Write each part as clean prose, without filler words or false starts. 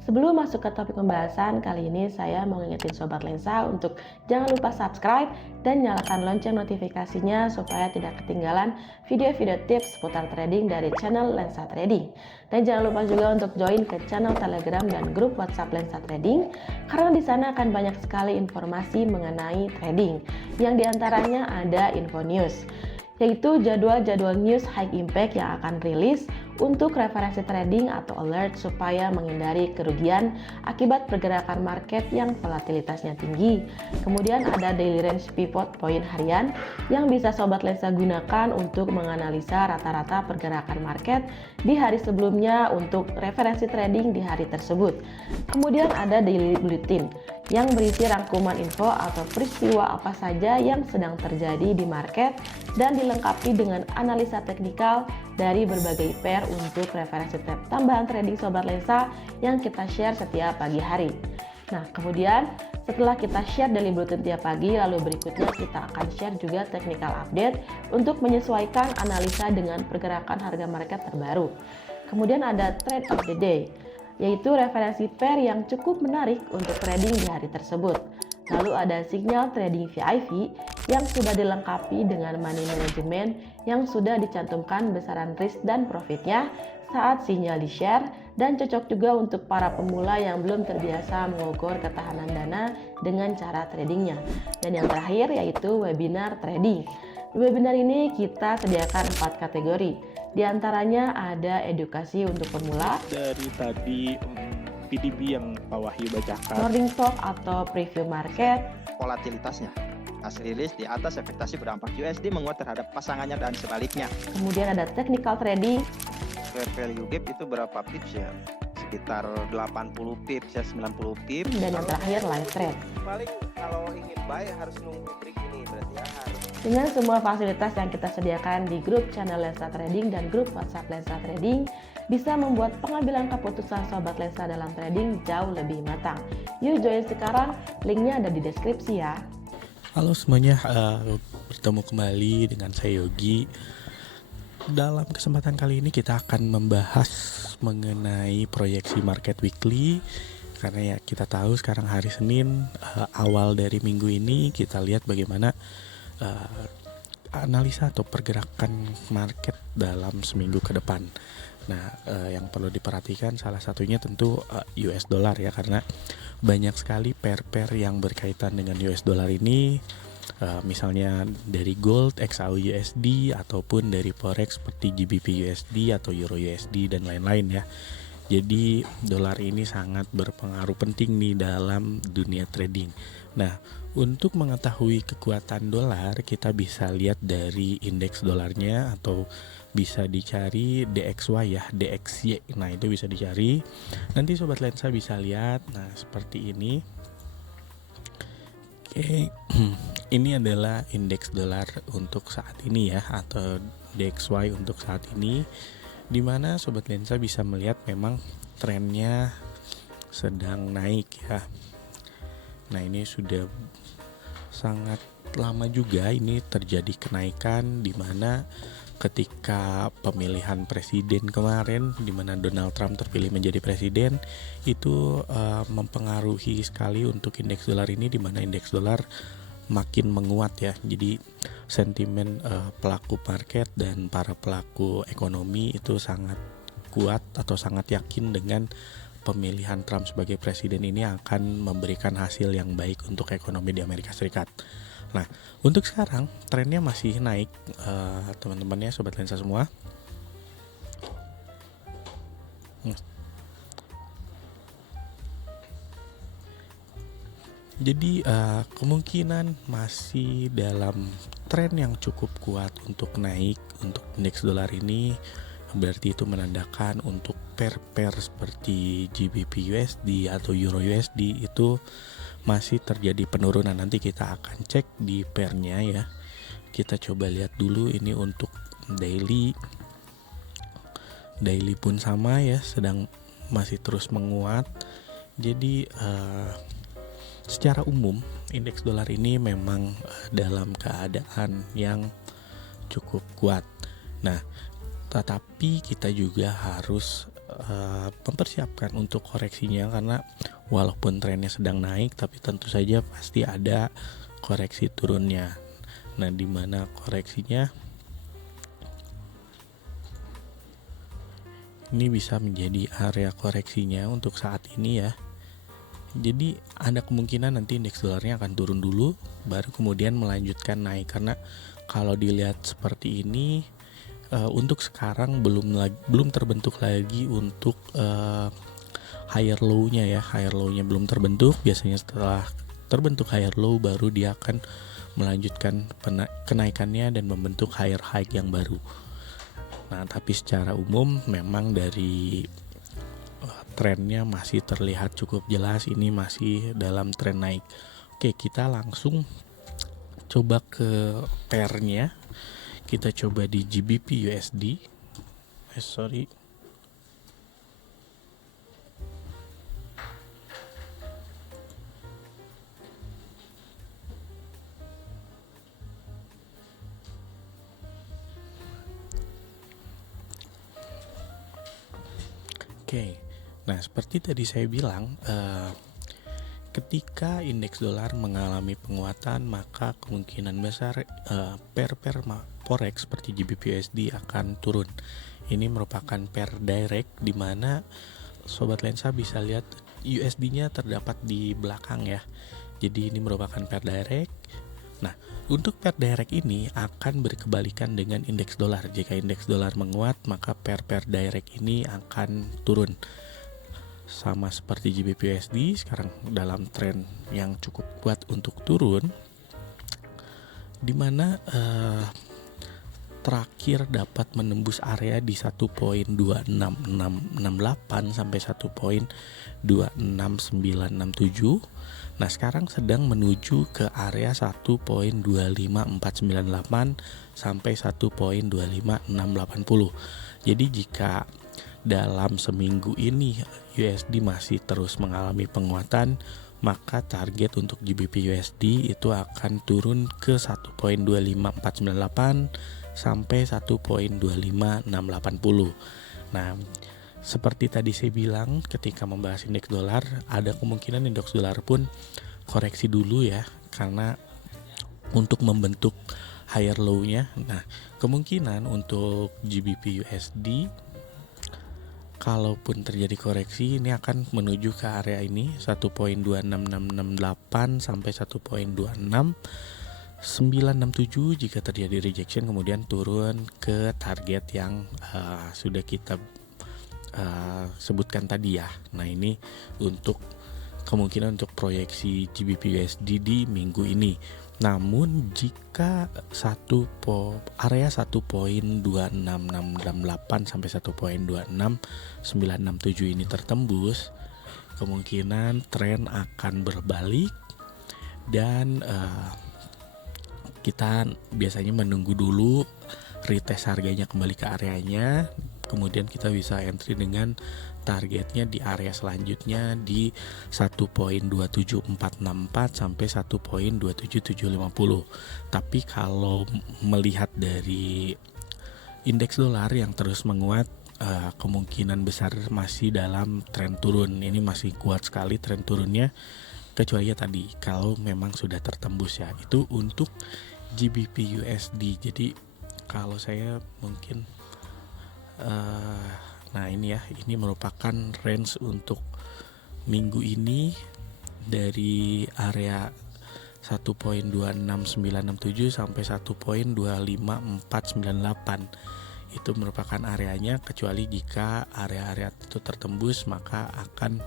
Sebelum masuk ke topik pembahasan, kali ini saya mau ngingetin Sobat Lensa untuk jangan lupa subscribe dan nyalakan lonceng notifikasinya supaya tidak ketinggalan video-video tips seputar trading dari channel Lensa Trading. Dan jangan lupa juga untuk join ke channel Telegram dan grup WhatsApp Lensa Trading, karena di sana akan banyak sekali informasi mengenai trading, yang diantaranya ada info news, yaitu jadwal-jadwal news high impact yang akan rilis untuk referensi trading atau alert supaya menghindari kerugian akibat pergerakan market yang volatilitasnya tinggi. Kemudian ada daily range pivot point harian yang bisa Sobat Lensa gunakan untuk menganalisa rata-rata pergerakan market di hari sebelumnya untuk referensi trading di hari tersebut. Kemudian ada daily bulletin yang berisi rangkuman info atau peristiwa apa saja yang sedang terjadi di market dan dilengkapi dengan analisa teknikal dari berbagai pair untuk referensi tambahan trading Sobat Lensa yang kita share setiap pagi hari. Nah, kemudian setelah kita share daily bulletin tiap pagi, lalu berikutnya kita akan share juga technical update untuk menyesuaikan analisa dengan pergerakan harga market terbaru. Kemudian ada trade of the day, yaitu referensi pair yang cukup menarik untuk trading di hari tersebut. Lalu ada signal trading VIP yang sudah dilengkapi dengan money management yang sudah dicantumkan besaran risk dan profitnya saat sinyal di-share, dan cocok juga untuk para pemula yang belum terbiasa mengukur ketahanan dana dengan cara tradingnya. Dan yang terakhir yaitu webinar trading. Di webinar ini kita sediakan 4 kategori. Di antaranya ada edukasi untuk pemula, Dari tadi PDB yang Pak Wahyu bacakan, morning talk atau preview market, volatilitasnya. Hasil rilis di atas ekspektasi berdampak USD menguat terhadap pasangannya dan sebaliknya. kemudian ada technical trading, Fair value gap itu berapa pips ya? Sekitar 80 pips ya, 90 pips. dan yang terakhir live trade. Paling kalau ingin buy harus nunggu break ini berarti ya, harus. Dengan semua fasilitas yang kita sediakan di grup channel Lensa Trading dan grup WhatsApp Lensa Trading, bisa membuat pengambilan keputusan Sobat Lensa dalam trading jauh lebih matang. Yuk join sekarang, linknya ada di deskripsi ya. halo semuanya, bertemu kembali dengan saya Yogi. Dalam kesempatan kali ini kita akan membahas mengenai proyeksi market weekly, karena ya kita tahu sekarang hari Senin, awal dari minggu ini kita lihat bagaimana analisa atau pergerakan market dalam seminggu ke depan. Nah, yang perlu diperhatikan salah satunya tentu US dollar ya, karena banyak sekali pair-pair yang berkaitan dengan US dollar ini, misalnya dari gold, XAU USD ataupun dari forex seperti GBP USD atau Euro USD dan lain-lain ya. Jadi dolar ini sangat berpengaruh penting nih dalam dunia trading. Nah, untuk mengetahui kekuatan dolar, kita bisa lihat dari indeks dolarnya atau bisa dicari DXY ya, DXY. Nah, itu bisa dicari. Nanti Sobat Lensa bisa lihat. Nah, seperti ini. Oke, ini adalah indeks dolar untuk saat ini ya, atau DXY untuk saat ini, di mana Sobat Lensa bisa melihat memang trennya sedang naik ya. Nah, ini sudah sangat lama juga ini terjadi kenaikan, di mana ketika pemilihan presiden kemarin, di mana Donald Trump terpilih menjadi presiden, itu mempengaruhi sekali untuk indeks dolar ini, di mana indeks dolar makin menguat ya. Jadi sentimen pelaku market dan para pelaku ekonomi itu sangat kuat atau sangat yakin dengan pemilihan Trump sebagai presiden ini akan memberikan hasil yang baik untuk ekonomi di Amerika Serikat. Nah, untuk sekarang trennya masih naik, teman-temannya Sobat Lensa semua. Jadi kemungkinan masih dalam tren yang cukup kuat untuk naik untuk indeks dolar ini. Berarti itu menandakan untuk pair-pair seperti GBP USD atau Euro USD itu masih terjadi penurunan. Nanti kita akan cek di pairnya ya. Kita coba lihat dulu ini untuk daily pun sama ya, sedang masih terus menguat. Jadi secara umum indeks dolar ini memang dalam keadaan yang cukup kuat. Nah, tetapi kita juga harus mempersiapkan untuk koreksinya, karena walaupun trennya sedang naik tapi tentu saja pasti ada koreksi turunnya. Nah, di mana koreksinya ini bisa menjadi area koreksinya untuk saat ini ya. Jadi ada kemungkinan nanti indeks dolarnya akan turun dulu baru kemudian melanjutkan naik, karena kalau dilihat seperti ini untuk sekarang belum terbentuk lagi untuk higher low-nya ya. Higher low-nya belum terbentuk. Biasanya setelah terbentuk higher low baru dia akan melanjutkan kenaikannya dan membentuk higher high yang baru. Nah, tapi secara umum memang dari trennya masih terlihat cukup jelas, ini masih dalam tren naik. Oke, kita langsung coba ke pairnya. Kita coba di GBP USD. Oke, nah seperti tadi saya bilang, ketika indeks dolar mengalami penguatan maka kemungkinan besar pair forex seperti GBP USD akan turun. Ini merupakan pair direct di mana sobat lensa bisa lihat USD-nya terdapat di belakang ya. Jadi ini merupakan pair direct. Nah, untuk pair direct ini akan berkebalikan dengan indeks dolar. Jika indeks dolar menguat, maka pair direct ini akan turun. Sama seperti GBP USD sekarang dalam tren yang cukup kuat untuk turun, di mana terakhir dapat menembus area di 1.26668 sampai 1.26967. Nah, sekarang sedang menuju ke area 1.25498 sampai 1.25680. Jadi jika dalam seminggu ini USD masih terus mengalami penguatan, maka target untuk GBP USD itu akan turun ke 1.25498 sampai 1.25680. Nah, seperti tadi saya bilang ketika membahas indeks dolar, ada kemungkinan indeks dolar pun koreksi dulu ya, karena untuk membentuk higher low-nya. Nah, kemungkinan untuk GBP USD kalaupun terjadi koreksi ini akan menuju ke area ini 1.26668 sampai 1.26967. Jika terjadi rejection kemudian turun ke target yang sudah kita sebutkan tadi ya. Nah, ini untuk kemungkinan untuk proyeksi GBP USD di minggu ini. Namun jika area 1.26668 sampai 1.26967 ini tertembus, kemungkinan tren akan berbalik dan kita biasanya menunggu dulu retest harganya kembali ke areanya, kemudian kita bisa entry dengan targetnya di area selanjutnya di 1.27464 sampai 1.27750. Tapi kalau melihat dari indeks dolar yang terus menguat, kemungkinan besar masih dalam tren turun. Ini masih kuat sekali tren turunnya, kecuali ya tadi kalau memang sudah tertembus ya. Itu untuk GBP USD. Jadi kalau saya mungkin nah ini ya, ini merupakan range untuk minggu ini dari area 1.26967 sampai 1.25498. Itu merupakan areanya, kecuali jika area-area itu tertembus maka akan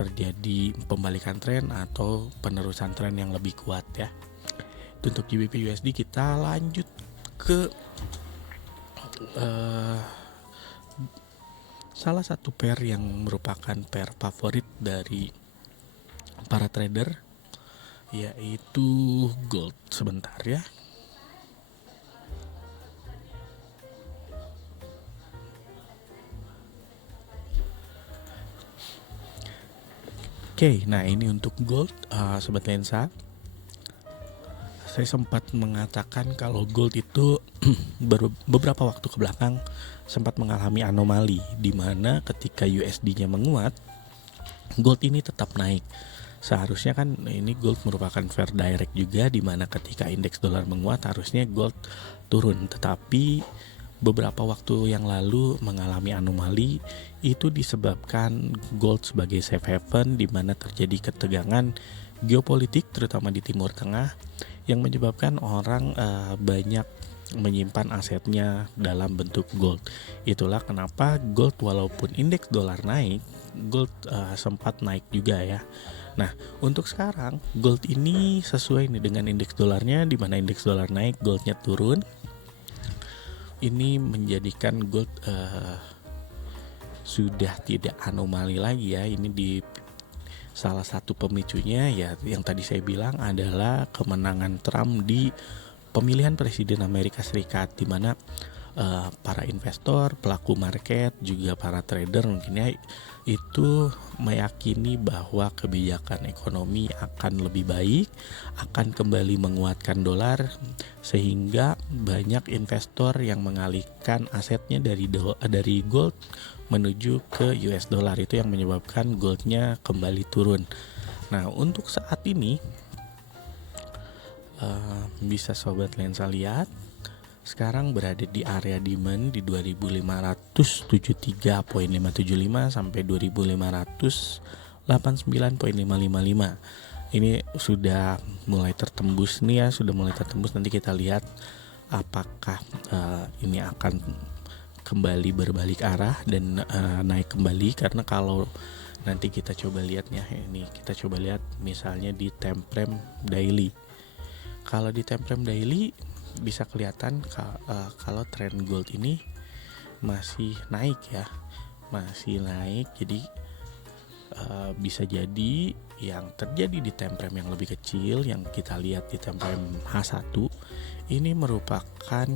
terjadi pembalikan tren atau penerusan tren yang lebih kuat ya. Itu untuk GBP USD. Kita lanjut ke salah satu pair yang merupakan pair favorit dari para trader, yaitu gold. Sebentar ya. Oke, nah ini untuk gold, sobat lensa. saya sempat mengatakan kalau gold itu beberapa waktu ke belakang sempat mengalami anomali, di mana ketika USD-nya menguat, gold ini tetap naik. Seharusnya kan ini gold merupakan fair direct juga, di mana ketika indeks dolar menguat harusnya gold turun, tetapi beberapa waktu yang lalu mengalami anomali. Itu disebabkan gold sebagai safe haven, di mana terjadi ketegangan geopolitik terutama di Timur Tengah yang menyebabkan orang banyak menyimpan asetnya dalam bentuk gold. Itulah kenapa gold walaupun indeks dolar naik, gold sempat naik juga ya. Nah, untuk sekarang gold ini sesuai nih dengan indeks dolarnya, di mana indeks dolar naik, goldnya turun. Ini menjadikan gold sudah tidak anomali lagi ya. Ini di salah satu pemicunya ya yang tadi saya bilang adalah kemenangan Trump di pemilihan presiden Amerika Serikat, di mana para investor, pelaku market, juga para trader mungkin ya itu meyakini bahwa kebijakan ekonomi akan lebih baik, akan kembali menguatkan dolar, sehingga banyak investor yang mengalihkan asetnya dari gold menuju ke US dollar. Itu yang menyebabkan goldnya kembali turun. Nah, untuk saat ini bisa Sobat Lensa lihat sekarang berada di area demand di 2573.575 sampai 2589.555. Ini sudah mulai tertembus nih ya, sudah mulai tertembus. Nanti kita lihat apakah ini akan kembali berbalik arah dan naik kembali, karena kalau nanti kita coba lihatnya, ini kita coba lihat misalnya di time frame daily. Kalau di time frame daily bisa kelihatan kalau tren gold ini masih naik ya, masih naik. Jadi bisa jadi yang terjadi di time frame yang lebih kecil yang kita lihat di time frame H1 ini merupakan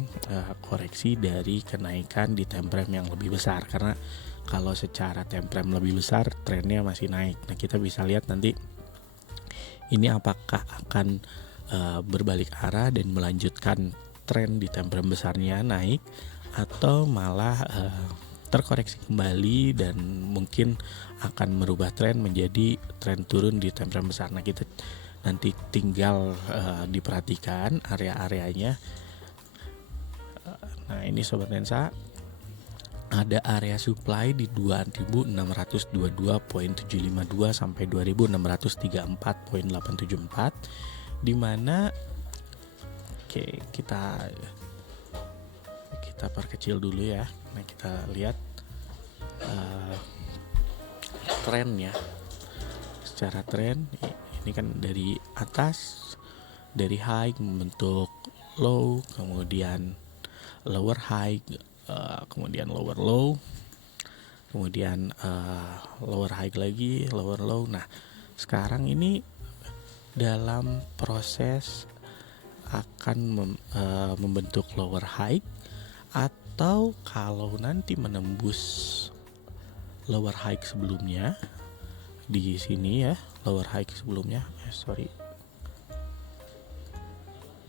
koreksi dari kenaikan di time frame yang lebih besar, karena kalau secara time frame lebih besar trennya masih naik. Nah, kita bisa lihat nanti ini apakah akan berbalik arah dan melanjutkan tren di time frame besarnya naik, atau malah terkoreksi kembali dan mungkin akan merubah tren menjadi tren turun di time frame besar. Nah, kita nanti tinggal diperhatikan area-areanya. Nah, ini Sobat Lensa, ada area supply di 2622.752 sampai 2634.874, di mana kita perkecil dulu ya. Nah, kita lihat trennya. Secara tren ini kan dari atas, dari high membentuk low, kemudian lower high, kemudian lower low, kemudian lower high lagi, lower low. Nah, sekarang ini dalam proses akan membentuk lower high, atau kalau nanti menembus lower high sebelumnya di sini ya, lower high sebelumnya,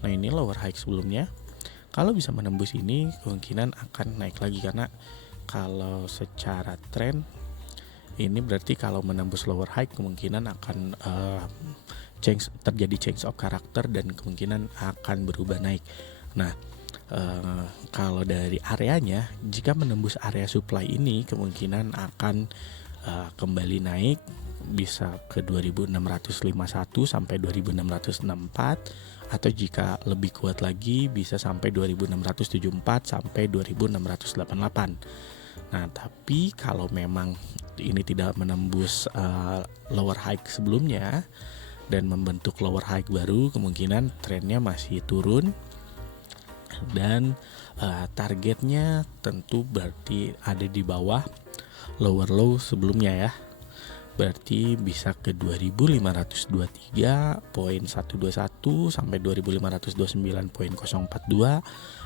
nah ini lower high sebelumnya, kalau bisa menembus ini kemungkinan akan naik lagi, karena kalau secara tren ini berarti kalau menembus lower high kemungkinan akan terjadi change of character dan kemungkinan akan berubah naik. Nah, kalau dari areanya, jika menembus area supply ini kemungkinan akan kembali naik, bisa ke 2651 sampai 2664, atau jika lebih kuat lagi bisa sampai 2674 sampai 2688. Nah, tapi kalau memang ini tidak menembus lower high sebelumnya dan membentuk lower high baru, kemungkinan trennya masih turun, dan targetnya tentu berarti ada di bawah lower low sebelumnya ya, berarti bisa ke 2523.121 sampai 2529.042,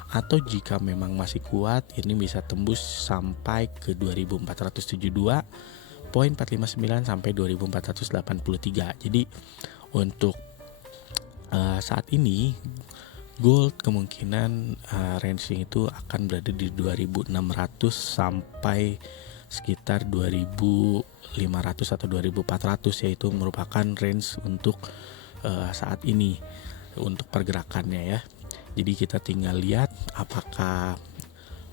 atau jika memang masih kuat ini bisa tembus sampai ke 2472.459 sampai 2483. Jadi untuk saat ini gold kemungkinan range itu akan berada di 2.600 sampai sekitar 2.500 atau 2.400, yaitu merupakan range untuk saat ini untuk pergerakannya ya. Jadi kita tinggal lihat apakah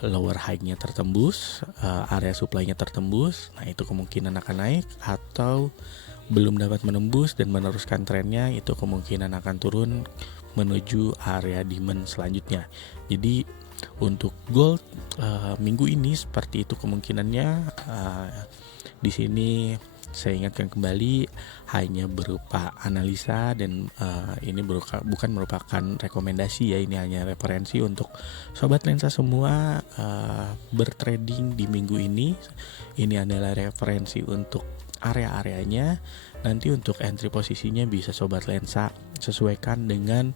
lower high-nya tertembus, area supply-nya tertembus, nah itu kemungkinan akan naik, atau belum dapat menembus dan meneruskan trennya, itu kemungkinan akan turun menuju area demand selanjutnya. Jadi untuk gold minggu ini seperti itu kemungkinannya. Di sini saya ingatkan kembali, hanya berupa analisa dan ini bukan merupakan rekomendasi ya, ini hanya referensi untuk sobat lensa semua bertrading di minggu ini. Ini adalah referensi untuk area-areanya. Nanti untuk entry posisinya bisa sobat lensa sesuaikan dengan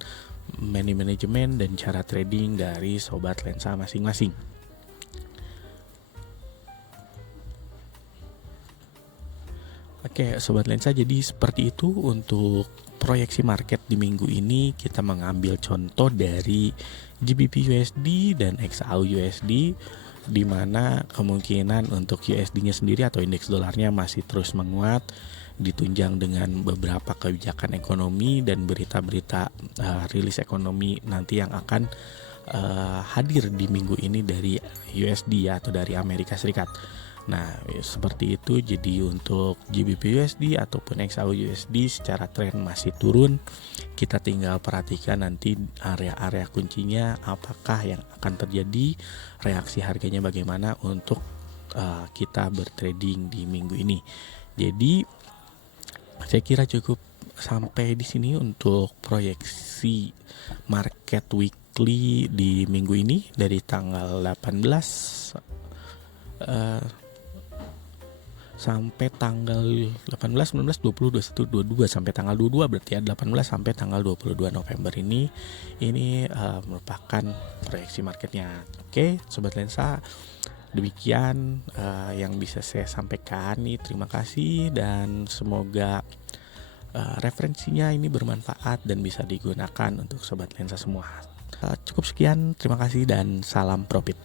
money management dan cara trading dari sobat lensa masing-masing. Oke, sobat lensa, jadi seperti itu untuk proyeksi market di minggu ini. Kita mengambil contoh dari GBP USD dan XAU USD, di mana kemungkinan untuk USD-nya sendiri atau indeks dolarnya masih terus menguat, ditunjang dengan beberapa kebijakan ekonomi dan berita-berita rilis ekonomi nanti yang akan hadir di minggu ini dari USD ya, atau dari Amerika Serikat. Nah, seperti itu. Jadi untuk GBP USD ataupun XAU USD secara tren masih turun. Kita tinggal perhatikan nanti area-area kuncinya apakah yang akan terjadi, reaksi harganya bagaimana untuk kita bertrading di minggu ini. Jadi saya kira cukup sampai di sini untuk proyeksi market weekly di minggu ini dari tanggal 18 sampai tanggal 18, 19, 20, 21, 22 sampai tanggal 22, berarti ya 18 sampai tanggal 22 November ini merupakan proyeksi marketnya. Oke, sobat lensa, demikian yang bisa saya sampaikan nih. Terima kasih dan semoga referensinya ini bermanfaat dan bisa digunakan untuk sobat lensa semua. Cukup sekian, terima kasih dan salam profit.